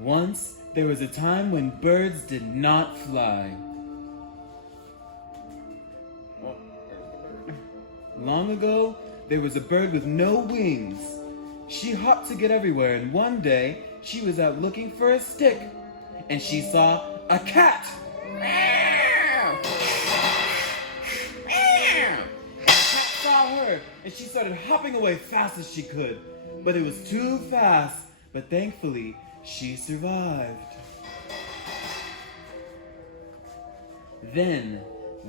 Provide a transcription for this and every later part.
Once, there was a time when birds did not fly. Long ago, there was a bird with no wings. She hopped to get everywhere, and one day, she was out looking for a stick, and she saw a cat. And the cat saw her, and she started hopping away fast as she could. But it was too fast, but thankfully, she survived. Then,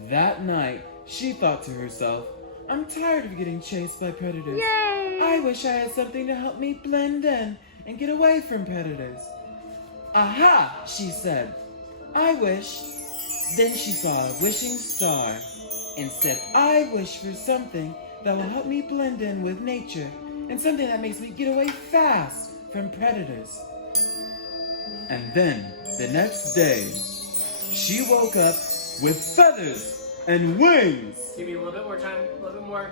that night, she thought to herself, I'm tired of getting chased by predators. Yay! I wish I had something to help me blend in and get away from predators. Aha, she said. I wish. Then she saw a wishing star and said, I wish for something that will help me blend in with nature and something that makes me get away fast from predators. And then, the next day, she woke up with feathers and wings. Give me a little bit more time, a little bit more.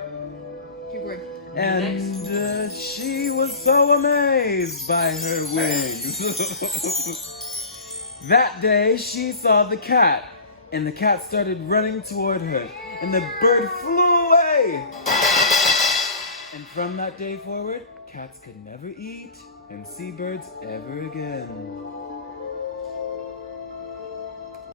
Keep going. And she was so amazed by her wings. That day, she saw the cat, and the cat started running toward her, and the bird flew away. And from that day forward, cats could never eat and see birds ever again.